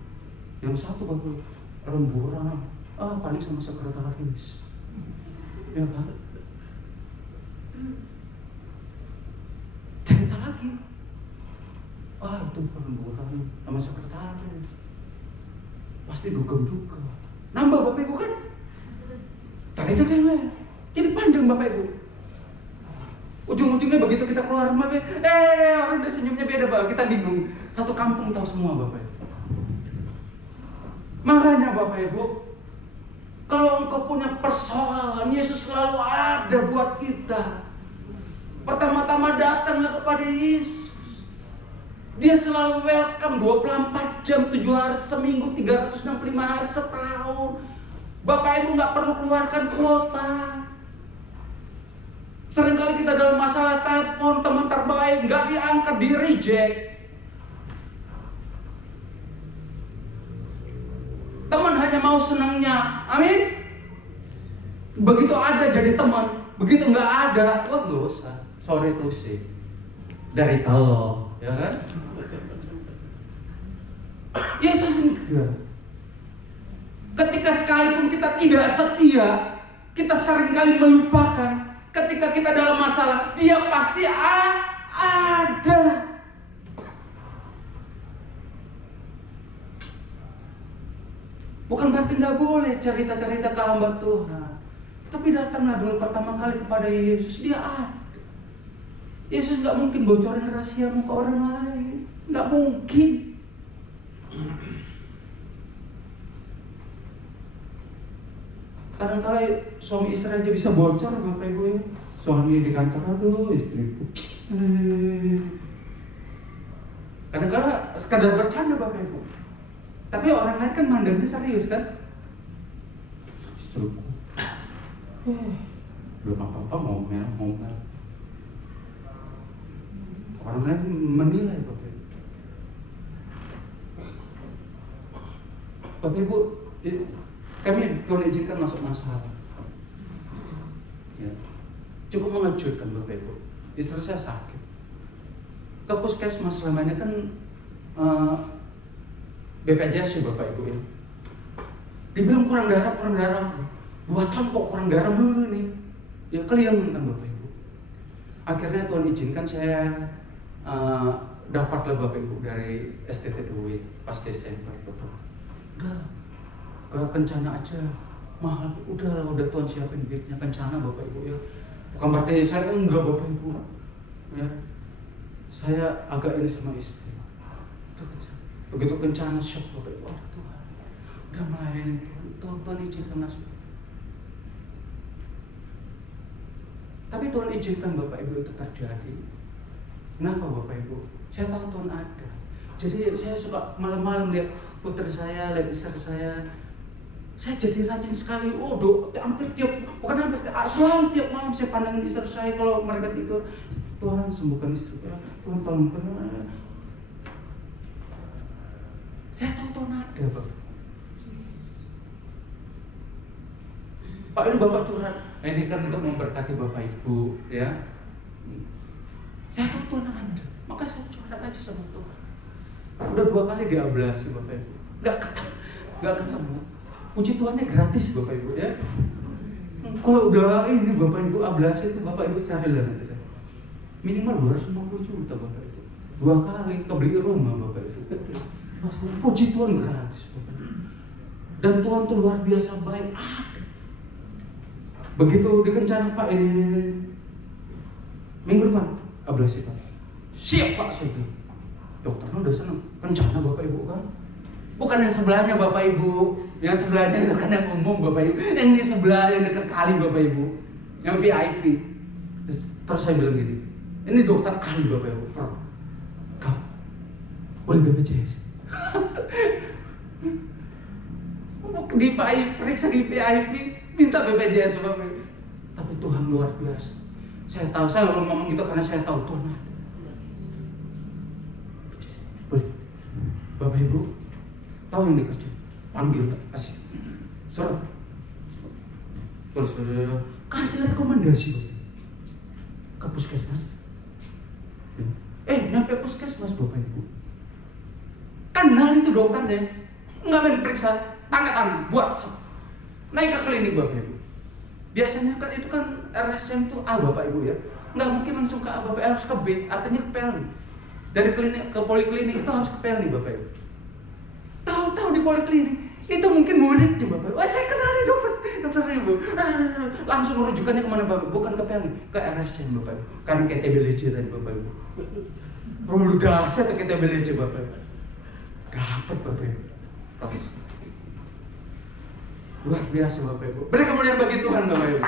Yang satu Bapak Ibu, lemburan. Paling sama sekretaris. Ya kan? Cerita lagi. Itu bukan lemburan sama sekretaris. Pasti dugem juga. Nambah Bapak Ibu kan? Cerita kayaknya. Jadi panjang Bapak Ibu. Ujung-ujungnya begitu kita keluar rumah, orang udah senyumnya beda Bapak. Kita bingung. Satu kampung tahu semua Bapak Ibu. Makanya Bapak Ibu, kalau engkau punya persoalan, Yesus selalu ada buat kita. Pertama-tama datanglah kepada Yesus. Dia selalu welcome 24 jam, 7 hari seminggu, 365 hari setahun. Bapak Ibu nggak perlu keluarkan kuota. Seringkali kita dalam masalah telepon, teman terbaik nggak diangkat, di reject. Teman hanya mau senangnya, amin. Begitu ada jadi teman, begitu nggak ada, gak usah. Sorry to say, dari talo, ya kan? Yesus enggak. Ketika sekalipun kita tidak setia, kita seringkali melupakan. Ketika kita dalam masalah, dia pasti ada. Bukan berarti nggak boleh cerita-cerita ke hamba Tuhan, tapi datanglah dulu pertama kali kepada Yesus. Dia ada. Yesus nggak mungkin bocorin rahasiamu ke orang lain, nggak mungkin. Kadang-kala suami istri aja bisa bocor Bapak Ibu ya. Suami di kantor, aduh istriku. Kadang-kala sekadar bercanda Bapak Ibu. Tapi orang lain kan mandangnya serius kan. Istriku, belum apa-apa ngomel. Orang lain menilai Bapak Ibu. Bapak Ibu, kami Tuhan izinkan masuk masalah. Ya. Cukup mengejutkan Bapak Ibu. Istri saya sakit. Ke puskesmas selama ini kan BPJS ya Bapak Ibu ya. Dibilang kurang darah. 2 tahun kok kurang darah dulu nih. Ya keliling kan Bapak Ibu. Akhirnya Tuhan izinkan saya dapatlah Bapak Ibu dari STT Duit pas Desember itu. Udah ke Kencana aja, mahal. Udah Tuhan siapin duitnya Kencana Bapak Ibu ya. Bukan berarti saya enggak Bapak Ibu ya. Saya agak ini sama istri. Begitu Kencana shock Bapak Ibu. Tuhan, udah main Tuhan izinkan masuk. Tapi Tuhan izinkan Bapak Ibu itu terjadi. Kenapa Bapak Ibu? Saya tahu Tuhan ada. Jadi saya suka malam-malam lihat putri saya, lihat istri saya jadi rajin sekali. Hampir selalu tiap malam saya pandangin istri saya kalau mereka tidur. Tuhan sembuhkan istri saya, Tuhan tolong kenal. Saya tahu Tuhan ada, Pak. Pak, ini Bapak curhat. Ini kan untuk memberkati Bapak Ibu, ya. Saya tahu Tuhan ada, maka saya curhat aja sama Tuhan. Udah 2 kali diablasi Bapak Ibu, nggak ketemu. Puji Tuhannya gratis Bapak Ibu, ya. Kalau udah ini Bapak Ibu ablasi itu Bapak Ibu carilah nanti. Minimal 250 juta Bapak Ibu. 2 kali kebeli rumah Bapak Ibu. Puji Tuhan gratis Bapak Ibu. Dan Tuhan tuh luar biasa baik. Begitu dikencana Pak ini minggu depan ablasi Pak. Siap Pak, saya bilang. Dokternya udah senang. Kencana Bapak Ibu kan. Bukan yang sebelahnya Bapak Ibu. Yang sebelahnya itu kan yang umum Bapak Ibu. Yang ini sebelah yang dekat kali Bapak Ibu. Yang VIP. Terus saya bilang gini, ini dokter ahli Bapak Ibu. Kau boleh BPJS. Di periksa di VIP, minta BPJS Bapak Ibu. Tapi Tuhan luar biasa. Saya tahu, saya ngomong gitu karena saya tahu Tuhan ada. Boleh, Bapak Ibu tahu yang dikerjain, panggil kasih surat, terus kasih rekomendasi ke puskesmas. Nyampe puskesmas Bapak Ibu, kenal itu dokternya, nggak main periksa, tanda tangan, buat naik ke klinik Bapak Ibu. Biasanya kan itu kan RSCM itu A Bapak Ibu ya, nggak mungkin langsung ke A Bapak Ibu, harus ke B, artinya ke PL. Dari klinik ke poliklinik itu harus ke PL nih Bapak Ibu. Tahu-tahu di poliklinik itu mungkin murid tuh Bapak Ibu. Wah, saya kenal nih dokter Ibu. Langsung rujukannya kemana Bapak Ibu? Bukan ke PL, ke RSCM Bapak Ibu. Karena KTBLC tadi Bapak Ibu. Perlu dahsyat KTBLC Bapak Ibu. Dapat Bapak Ibu. Luar biasa Bapak Ibu. Beri kemuliaan bagi Tuhan Bapak Ibu.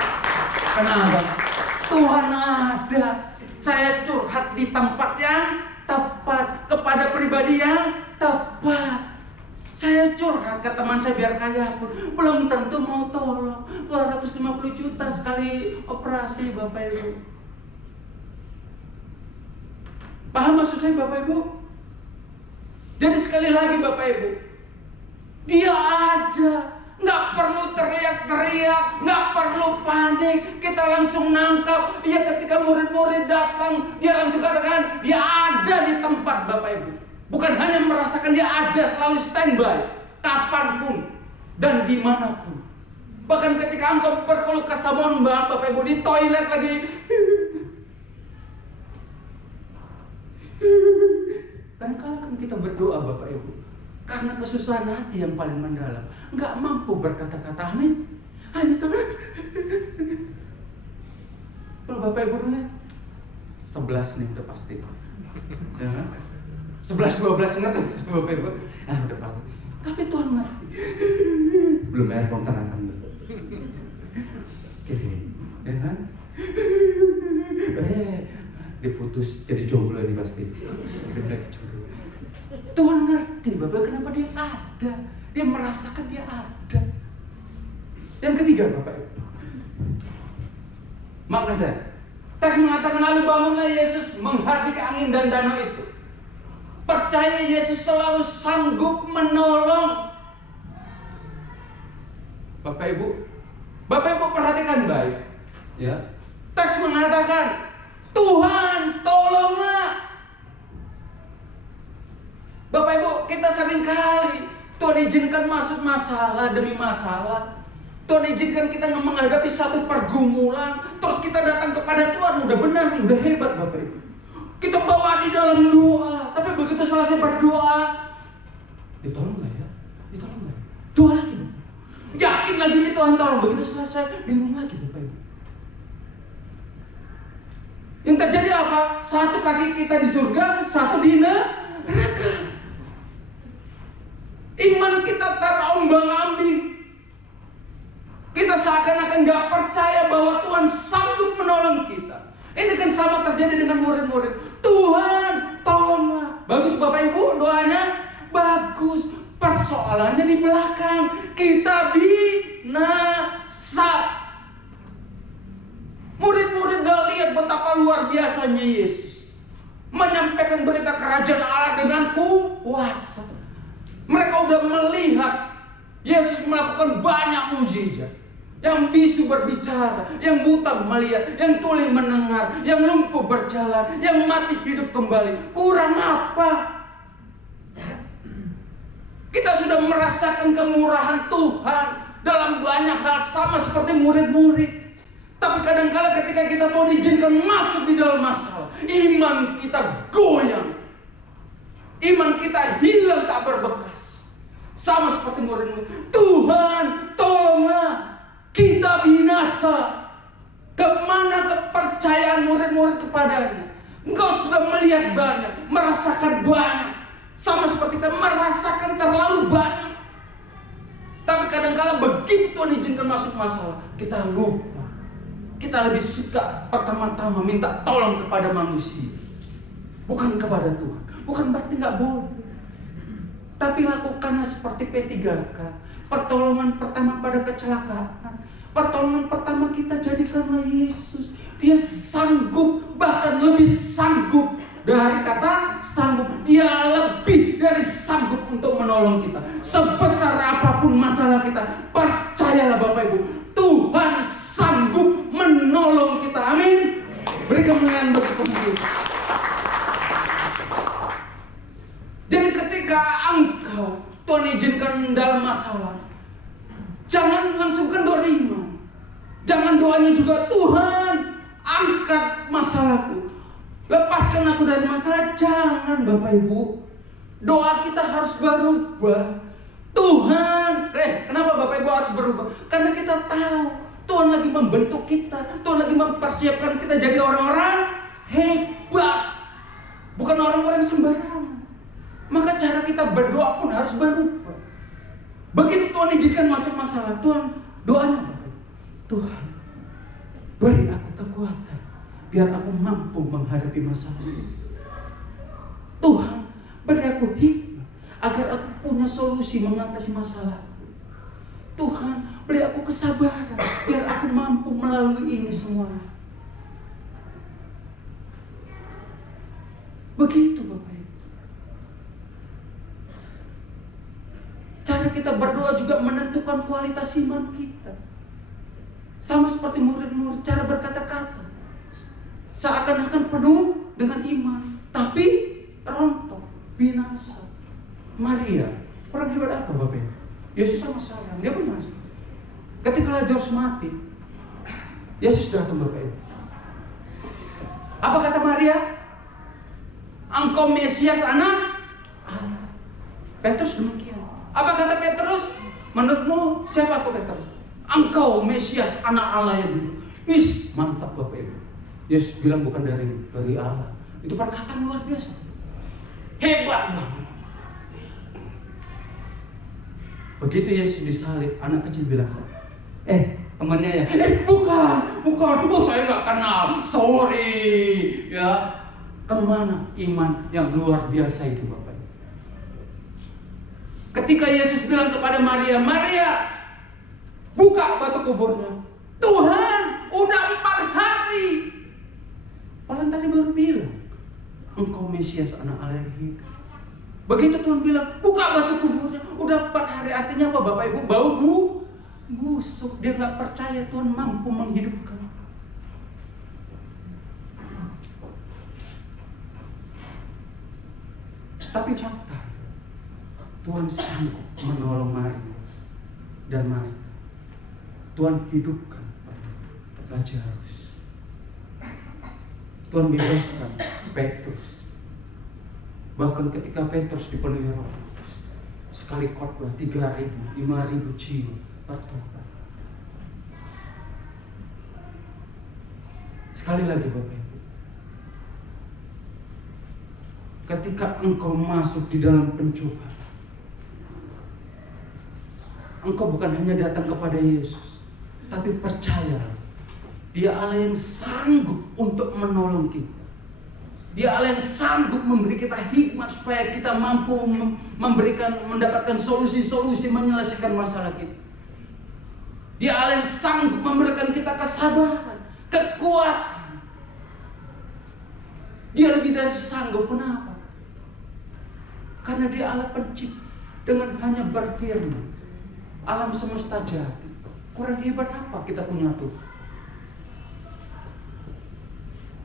Kenapa? Tuhan ada. Saya curhat di tempat yang tepat, kepada pribadi yang tepat. Saya curhat ke teman saya biar kaya pun belum tentu mau tolong. 250 juta sekali operasi Bapak Ibu. Paham maksud saya Bapak Ibu? Jadi sekali lagi Bapak Ibu, Dia ada. Nggak perlu teriak-teriak, nggak perlu panik. Kita langsung nangkap. Dia ketika murid-murid datang, dia langsung katakan, dia ada di tempat Bapak Ibu. Bukan hanya merasakan, dia ada, selalu standby, kapanpun dan dimanapun. Bahkan ketika engkau berkeluh kesah, mohon Bapak Ibu, di toilet lagi, kadang-kadang kan kita berdoa Bapak Ibu, karena kesusahan hati yang paling mendalam, nggak mampu berkata-kata amin. Hanya tuh. Kalau Bapak Ibu dulu 11 nih udah pasti. Ya, 11-12 ingat Bapak Ibu. Udah pasti. Tapi Tuhan ngerti. Belum bayar kontrakan. Ya kan? Diputus jadi jomblo ini pasti. Tuhan ngerti Bapak, kenapa dia ada. Dia merasakan dia ada. Yang ketiga Bapak Ibu, makna saya, teks mengatakan lalu bangunlah Yesus menghardiki angin dan danau itu. Percaya Yesus selalu sanggup menolong. Bapak Ibu perhatikan baik ya. Teks mengatakan Tuhan tolonglah. Bapak Ibu, kita sering kali Tuhan izinkan masuk masalah demi masalah. Tuhan izinkan kita menghadapi satu pergumulan, terus kita datang kepada Tuhan, udah benar nih, udah hebat Bapak Ibu. Kita bawa di dalam doa, tapi begitu selesai berdoa, ditolong nggak ya? Ditolong nggak? Doa lagi, yakin lagi nih Tuhan tolong. Begitu selesai, bingung lagi Bapak Ibu. Yang terjadi apa? Satu kaki kita di surga, satu di neraka. Iman kita terombang-ambing. Kita seakan-akan gak percaya bahwa Tuhan sanggup menolong kita. Ini kan sama terjadi dengan murid-murid. Tuhan tolonglah. Bagus Bapak Ibu doanya? Bagus. masalahnya di belakang. Kita binasa. Murid-murid udah lihat betapa luar biasanya Yesus menyampaikan berita kerajaan Allah dengan kuasa. Mereka udah melihat Yesus melakukan banyak mukjizat. Yang bisu berbicara, yang buta melihat, yang tuli mendengar, yang lumpuh berjalan, yang mati hidup kembali. Kurang apa? Kita sudah merasakan kemurahan Tuhan dalam banyak hal, sama seperti murid-murid. Tapi kadang-kala ketika kita mau diizinkan masuk di dalam masalah, iman kita goyang. Iman kita hilang tak berbekas. Sama seperti murid-murid. Tuhan, tolonglah, kita binasa. Kemana kepercayaan murid-murid kepadanya? Engkau sudah melihat banyak, merasakan banyak. Sama seperti kita merasakan terlalu banyak. Tapi kadang-kala begitu Tuhan izinkan masuk masalah, kita lupa. Kita lebih suka pertama-tama minta tolong kepada manusia, bukan kepada Tuhan. Bukan berarti nggak boleh, tapi lakukanlah seperti P3K. Pertolongan pertama pada kecelakaan, pertolongan pertama kita jadi karena Yesus. Dia sanggup, bahkan lebih sanggup dari kata sanggup. Dia lebih dari sanggup untuk menolong kita. Sebesar apapun masalah kita, percayalah Bapak Ibu, Tuhan sanggup menolong kita. Amin. Berikan kemuliaan bagi Tuhan. Jadi ketika engkau Tuhan izinkan dalam masalah, jangan langsungkan doa iman. Jangan doanya juga, Tuhan angkat masalahku, lepaskan aku dari masalah. Jangan Bapak Ibu. Doa kita harus berubah. Tuhan, kenapa Bapak Ibu harus berubah? Karena kita tahu Tuhan lagi membentuk kita, Tuhan lagi mempersiapkan kita jadi orang-orang hebat, bukan orang-orang sembarangan. Maka cara kita berdoa pun harus berubah. Begitu Tuhan izinkan masuk masalah, Tuhan doanya Bapak, Tuhan beri aku kekuatan biar aku mampu menghadapi masalah ini. Tuhan beri aku hikmah agar aku punya solusi mengatasi masalah. Tuhan beri aku kesabaran biar aku mampu melalui ini semua. Begitu Bapak Ibu. Cara kita berdoa juga menentukan kualitas iman kita. Sama seperti murid-murid, cara berkata-kata seakan-akan penuh dengan iman, tapi rontok, binasa. Maria, orang hebat apa Bapak Ibu? Yesus sama saya, dia pun masuk. Ketika Lazarus mati, Yesus datang Bapak Ibu. Apa kata Maria? Engkau Mesias anak Allah. Petrus demikian. Apa kata Petrus? Menurutmu siapa aku Petrus? Engkau Mesias anak Allah yang dulu. Wis, mantap Bapak Ibu. Yesus bilang bukan dari Allah. Itu perkataan luar biasa. Hebat banget. Begitu Yesus disalib, anak kecil bilang, temannya ya, bukan, oh saya nggak kenal, sorry, ya. Kemana iman yang luar biasa itu Bapak? Ketika Yesus bilang kepada Maria, Maria, buka batu kuburnya. Tuhan, udah 4 hari. Orang tadi baru bilang, engkau Mesias anak Allah yang hidup. Begitu Tuhan bilang, buka batu kuburnya. Udah 4 hari, artinya apa Bapak Ibu? Bau busuk. Dia gak percaya Tuhan mampu menghidupkan. Tapi fakta, Tuhan sanggup menolong Maria dan Marta. Tuhan hidupkan Lazarus. Tuhan bebaskan Petrus. Bahkan ketika Petrus dipenuhi Roh Kudus, sekali khotbah 3.000, 5.000 jiwa bertobat. Sekali lagi Bapak Ibu, ketika engkau masuk di dalam pencobaan, engkau bukan hanya datang kepada Yesus, tapi percaya Dia Allah yang sanggup untuk menolong kita. Dia Allah yang sanggup memberi kita hikmat supaya kita mampu mendapatkan solusi-solusi menyelesaikan masalah kita. Dia Allah yang sanggup memberikan kita kesabaran, kekuatan. Dia lebih dari sanggup. Kenapa? Karena dia Allah pencipta. Dengan hanya berfirman, alam semesta jadi. Kurang hebat apa kita punya Tuhan?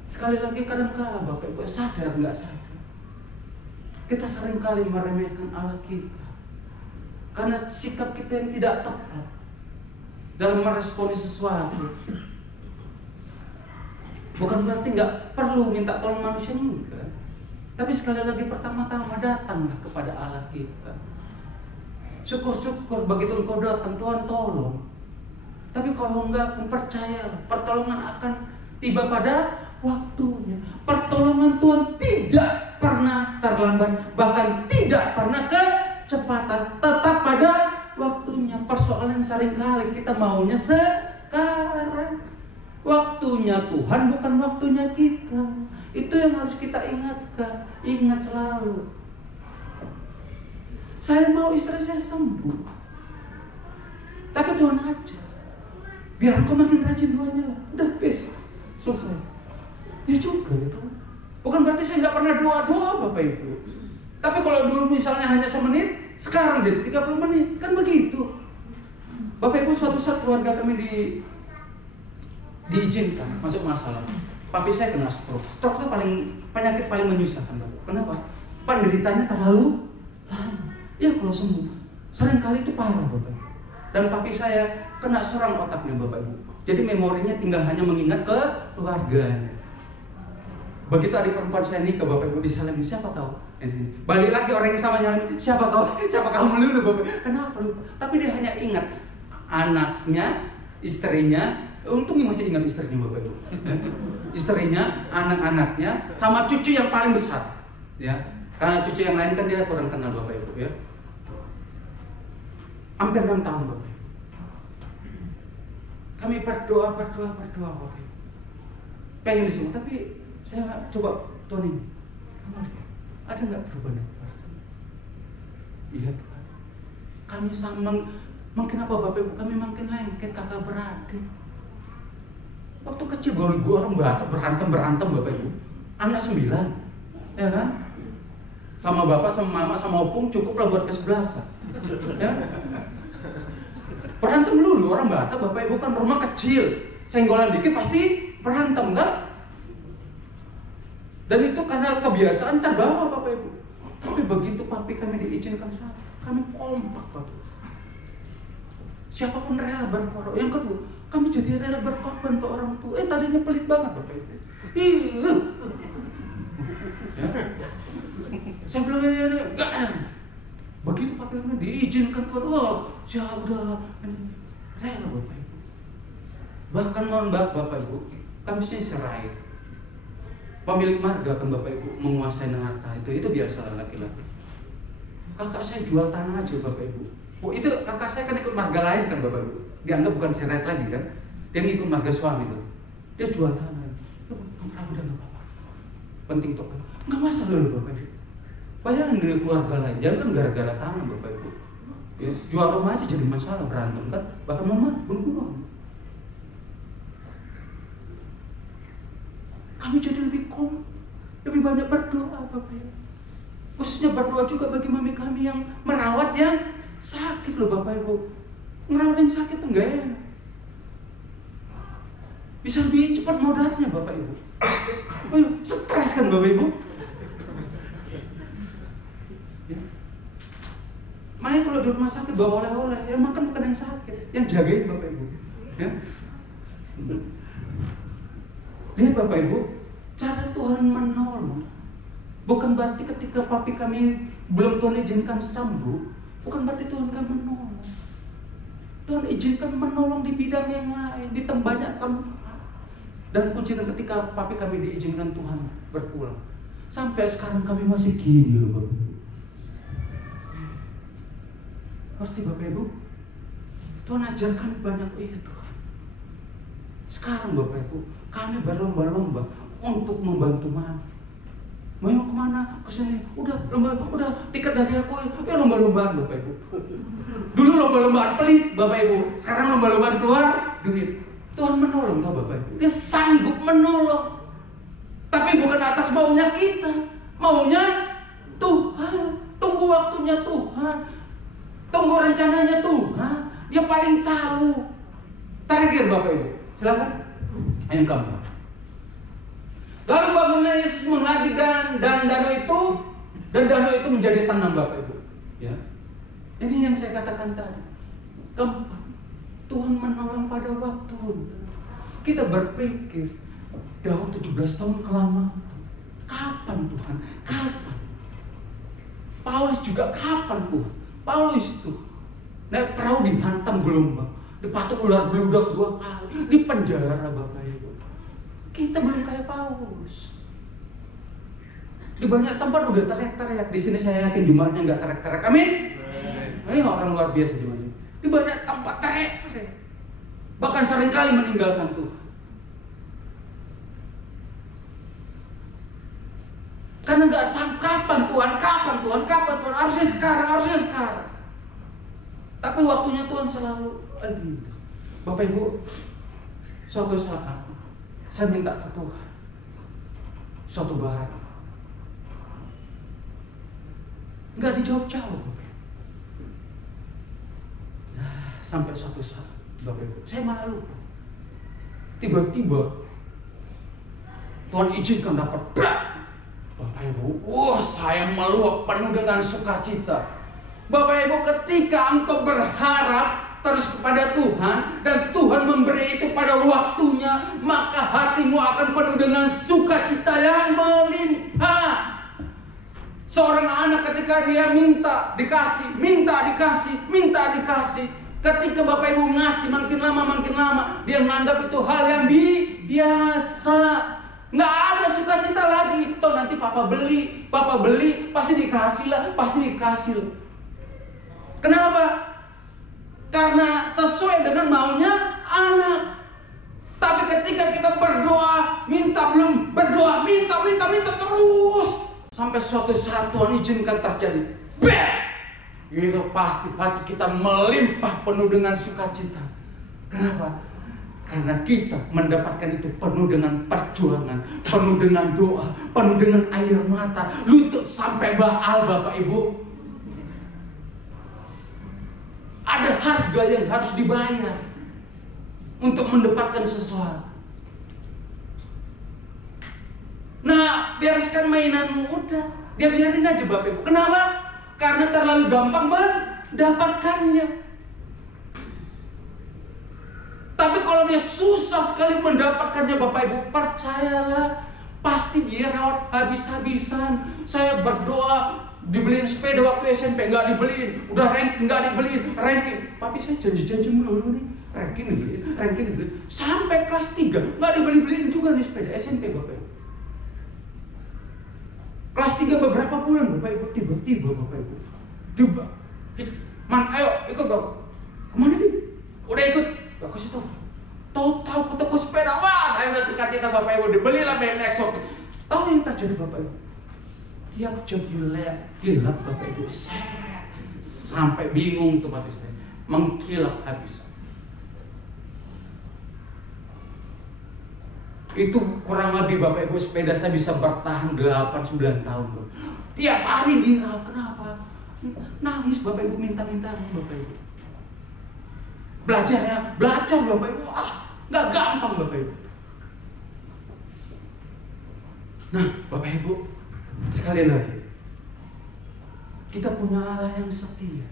Sekali lagi kadang-kala Bapak Ibu sadar nggak sadar, kita seringkali meremehkan Allah kita karena sikap kita yang tidak tepat dalam meresponi sesuatu. Bukan berarti nggak perlu minta tolong manusia juga, tapi sekali lagi pertama-tama datanglah kepada Allah kita. Syukur-syukur begitu engkau datang, Tuhan tolong. Tapi kalau enggak, percaya pertolongan akan tiba pada waktunya. Pertolongan Tuhan tidak pernah terlambat, bahkan tidak pernah kecepatan, tetap pada waktunya. Persoalan seringkali kita maunya sekarang. Waktunya Tuhan bukan waktunya kita. Itu yang harus kita ingatkan. Ingat selalu. Saya mau istri saya sembuh, tapi Tuhan aja. Biar engkau makin rajin doanya lah. Udah, bes, selesai. Ya juga itu. Bukan berarti saya nggak pernah doa-doa Bapak Ibu. Tapi kalau dulu misalnya hanya 1 menit, sekarang jadi 30 menit. Kan begitu. Bapak Ibu, suatu saat keluarga kami diizinkan masuk masalah. Papi saya kena stroke. Stroke itu penyakit paling menyusahkan Bapak. Kenapa? Penderitanya terlalu lama. Ya kalau sembuh, seringkali itu parah Bapak. Dan papi saya kena serang otaknya Bapak Ibu. Jadi memorinya tinggal hanya mengingat ke keluarganya. Begitu adik perempuan saya nikah Bapak Ibu disalamin, siapa tahu? Balik lagi orang yang sama nyalamin, siapa tahu? Siapa kamu dulu Bapak? Kenapa lupa? Tapi dia hanya ingat anaknya, istrinya. Untungnya masih ingat istrinya Bapak Ibu. Istrinya, anak-anaknya, sama cucu yang paling besar. Ya, karena cucu yang lain kan dia kurang kenal Bapak Ibu ya. Hampir 6 tahun Bapak Ibu. Kami berdoa Bapak Ibu. Pengen disembuh, tapi saya coba Tony, ada nggak perubahan? Iya Tuhan. Kami makin apa Bapak Ibu? Kami makin lengket kakak beradik. Waktu kecil gue orang berantem Bapak Ibu. Anak 9, ya kan? Sama bapak, sama mama, sama opung cukuplah buat kesebelasan. Ya? Berantem dulu orang Batak Bapak Ibu kan rumah kecil, senggolan dikit pasti berantem kan? Dan itu karena kebiasaan terbawa Bapak Ibu. Tapi begitu papi kami diizinkan, kami kompak Bapak. Siapapun rela berkorban. Yang kedua, kami jadi rela berkorban untuk orang tua. Tadinya pelit banget Bapak Ibu. Ya. Saya bilang enggak. Begitu papi kami diizinkan Tuhan, saya udah rela Bapak Ibu. Bahkan mohon Bapak Ibu, kami sih serai. Pemilik marga kan Bapak Ibu menguasai harta itu biasa laki-laki. Kakak saya jual tanah aja Bapak Ibu. Itu kakak saya kan ikut marga lain kan Bapak Ibu. Dianggap bukan seret lagi kan. Dia ngikut marga suami tuh. Dia jual tanah. Udah nggak apa-apa. Penting tuh. Nggak masalah loh Bapak Ibu. Bayangin dari keluarga lain, jangan kan gara-gara tanah Bapak Ibu. Ya, jual rumah aja jadi masalah, berantem kan. Bahkan mama bunuh-bunuh. Kami jadi lebih banyak berdoa Bapak Ibu. Khususnya berdoa juga bagi mami kami yang merawat yang sakit loh Bapak Ibu. Merawat yang sakit tuh enggak enak. Bisa lebih cepat modalnya Bapak Ibu. Stres kan Bapak Ibu. Ya. Makanya kalau di rumah sakit bawa oleh-oleh, yang makan bukan yang sakit, yang jagain Bapak Ibu. Ya. Lihat Bapak Ibu, cara Tuhan menolong. Bukan berarti ketika papi kami belum Tuhan izinkan sembuh, bukan berarti Tuhan kan menolong. Tuhan izinkan menolong di bidang yang lain, di banyak tempat. Dan puji Tuhan ketika papi kami diizinkan Tuhan berpulang, sampai sekarang kami masih gini loh Bapak Ibu. Pasti Bapak Ibu, Tuhan ajarkan banyak itu. Sekarang Bapak Ibu, kami berlomba-lomba untuk membantu mami. Mau kemana? Ke sini. Udah tiket dari aku. Ya lomba-lombaan Bapak Ibu. Dulu lomba-lombaan pelit Bapak Ibu. Sekarang lomba-lombaan keluar duit. Tuhan menolong Bapak Ibu. Dia sanggup menolong. Tapi bukan atas maunya kita. Maunya Tuhan. Tunggu waktunya Tuhan. Tunggu rencananya Tuhan. Dia paling tahu. Terakhir Bapak Ibu. Silakan. Yang keempat. Lalu bangunlah Yesus menghadiri dan danau itu menjadi tenang Bapak Ibu. Ya. Ini yang saya katakan tadi. Keempat, Tuhan menolong pada waktu. Kita berpikir, Daud 17 tahun kelamaan. Kapan Tuhan? Kapan? Paulus juga kapan Tuhan? Paulus itu naik perahu dihantam gelombang, dipatuk ular beludak 2 kali, di penjara Bapak Ibu. Kita belum kayak Paulus. Di banyak tempat udah teriak-teriak. Di sini saya yakin jemaatnya nggak teriak-teriak. Amin. Orang luar biasa jemaatnya. Di banyak tempat teriak-teriak. Bahkan seringkali meninggalkan Tuhan. Karena nggak sanggup. Kapan Tuhan? Harusnya sekarang. Tapi waktunya Tuhan selalu ada. Bapak Ibu, suatu saat saya minta ke Tuhan suatu bahar. Nggak dijawab-jawab. Nah, sampai suatu saat Bapak Ibu, saya malah lupa. Tiba-tiba Tuhan izinkan dapat berat. Bapak Ibu, saya meluap penuh dengan sukacita. Bapak Ibu, ketika engkau berharap terus kepada Tuhan dan Tuhan memberi itu pada waktunya, maka hatimu akan penuh dengan sukacita yang melimpah. Seorang anak ketika dia minta dikasih. Ketika Bapak Ibu ngasih makin lama, dia menganggap itu hal yang biasa. Nggak ada sukacita lagi. Toh nanti papa beli, pasti dikasih lah. Kenapa? Karena sesuai dengan maunya anak. Tapi ketika kita berdoa, minta terus, sampai suatu saat Tuhan izinkan terjadi, itu pasti hati kita melimpah penuh dengan sukacita. Kenapa? Karena kita mendapatkan itu penuh dengan perjuangan, penuh dengan doa, penuh dengan air mata, lutut sampai baal Bapak Ibu. Ada harga yang harus dibayar untuk mendapatkan sesuatu. Nah, biarkan mainanmu udah, dia biarin aja Bapak Ibu. Kenapa? Karena terlalu gampang mendapatkannya. Tapi kalau dia susah sekali mendapatkannya Bapak Ibu, percayalah, pasti dia rawat habis-habisan. Saya berdoa dibeliin sepeda waktu SMP, nggak dibeliin. Udah ranking, nggak dibeliin. Tapi saya janji mulu nih, ranking dibeliin. Sampai kelas 3, nggak dibeliin juga nih sepeda SMP Bapak Ibu. Kelas 3 beberapa bulan Bapak Ibu, tiba-tiba Bapak Ibu, ayo ikut Bapak. Kemana nih? Udah ikut. Gak kasih tahu ketemu sepeda. Wah, saya udah cita-cita Bapak Ibu, dibelilah BMX waktu. Tahu yang terjadi Bapak Ibu? Tiap jam kilap Bapak Ibu, sampai bingung tuh Bapak saya, mengkilap habis. Itu kurang lebih Bapak Ibu, sepeda saya bisa bertahan 8-9 tahun. Tiap hari dirawat. Kenapa? Nangis Bapak Ibu, minta-minta Bapak Ibu. Belajar Bapak Ibu, nggak gampang Bapak Ibu. Nah Bapak Ibu, sekali lagi, kita punya Allah yang setia,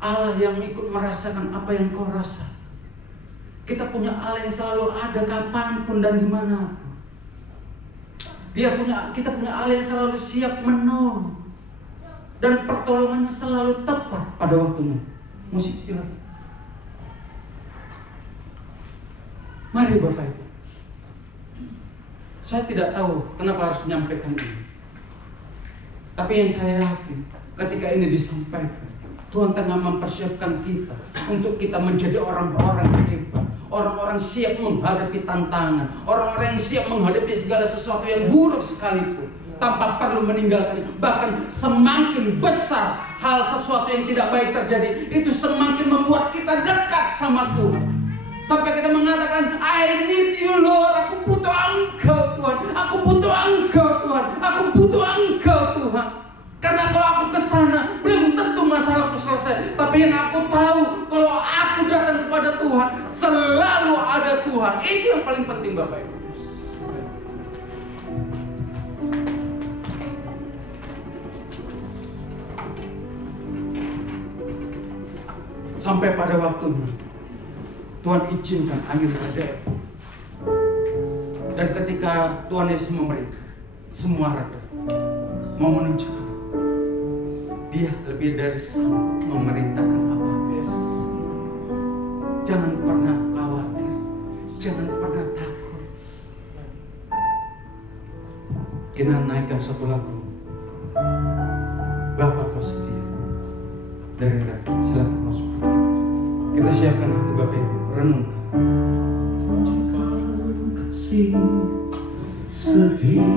Allah yang ikut merasakan apa yang kau rasa. Kita punya Allah yang selalu ada kapanpun dan dimanapun. Kita punya Allah yang selalu siap menolong, dan pertolongannya selalu tepat pada waktunya. Musik silakan. Mari Bapak Ibu. Saya tidak tahu kenapa harus menyampaikan ini. Tapi yang saya yakin, ketika ini disampaikan, Tuhan tengah mempersiapkan kita untuk kita menjadi orang-orang hebat, Orang-orang siap menghadapi tantangan, orang-orang yang siap menghadapi segala sesuatu yang buruk sekalipun, tanpa perlu meninggalkan. Bahkan semakin besar hal sesuatu yang tidak baik terjadi, itu semakin membuat kita dekat sama Tuhan. Sampai kita mengatakan, I need you Lord, aku butuh Engkau Tuhan, aku butuh Engkau Tuhan, aku butuh Engkau Tuhan. Karena kalau aku ke sana, belum tentu masalahku selesai. Tapi yang aku tahu, kalau aku datang kepada Tuhan, selalu ada Tuhan. Itu yang paling penting Bapak Ibu. Sampai pada waktunya Tuhan izinkan angin reda. Dan ketika Tuhan Yesus memerintah, semua reda, mau menunjukkan Dia lebih dari sanggup memerintahkan apa-apa. Jangan pernah khawatir, jangan pernah takut. Kita naikkan satu lagu, Bapa Kau Setia, dari Rev. Silakan Mas. Kita siapkan hati Bapak Ibu, renungkan. Kasih setia